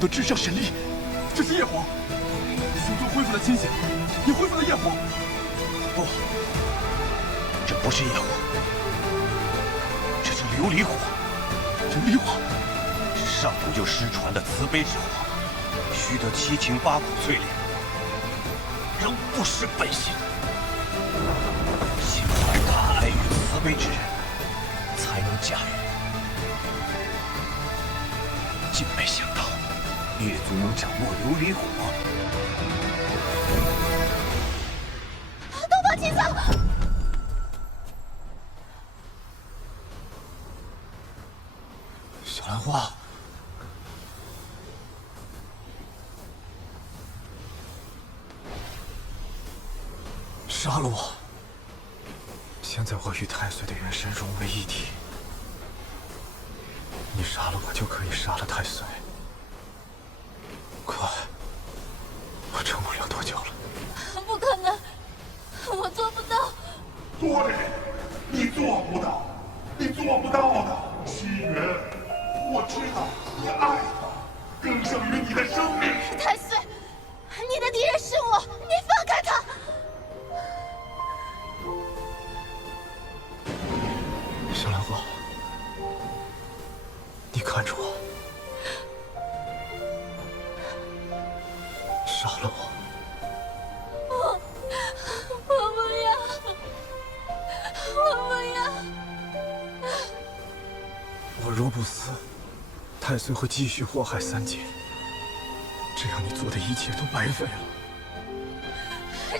的至上神力，这是夜火。兄尊恢复了清醒，也恢复了夜火。不，这不是夜火，这是琉璃火。琉璃火是上古就失传的慈悲之火，需得七情八苦淬炼，仍不失本性。心怀大爱与慈悲之人，才能驾驭。竟没想到，月族能掌握琉璃火。东方青苍，小兰花，杀了我！现在我与太岁的元神融为一体，你杀了我，就可以杀了太岁。快，我撑不了多久了。不可能，我做不到。对，你做不到，你做不到的，西元，我知道你爱他，更胜于你的生命。太岁，你的敌人是我，你放开他！小兰花，死，太岁会继续祸害三界，这样你做的一切都白费了。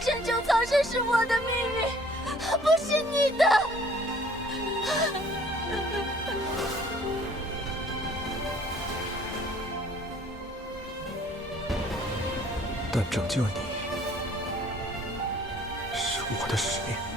拯救苍生是我的命运，不是你的。但拯救你是我的使命。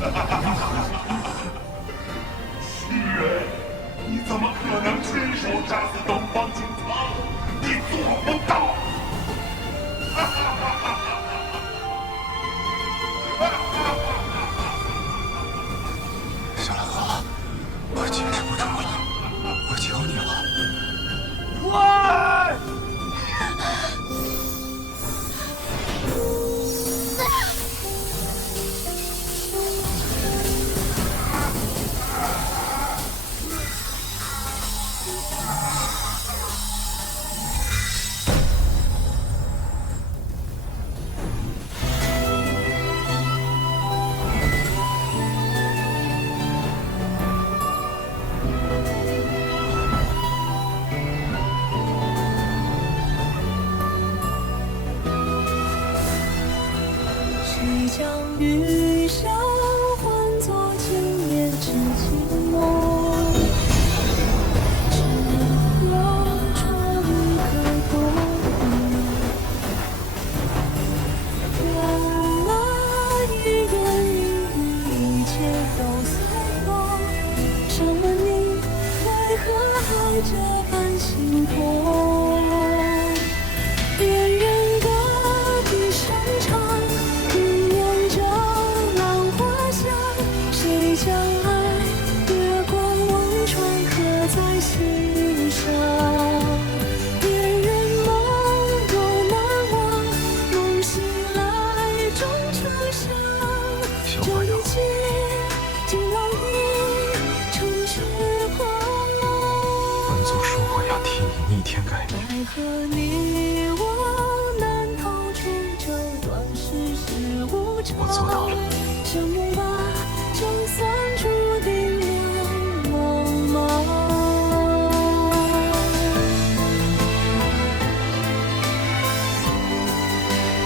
西元，你怎么可能亲手杀死东方青苍？你做不到 you. 天改命，奈何你我难逃出这段世事无常。我做到了。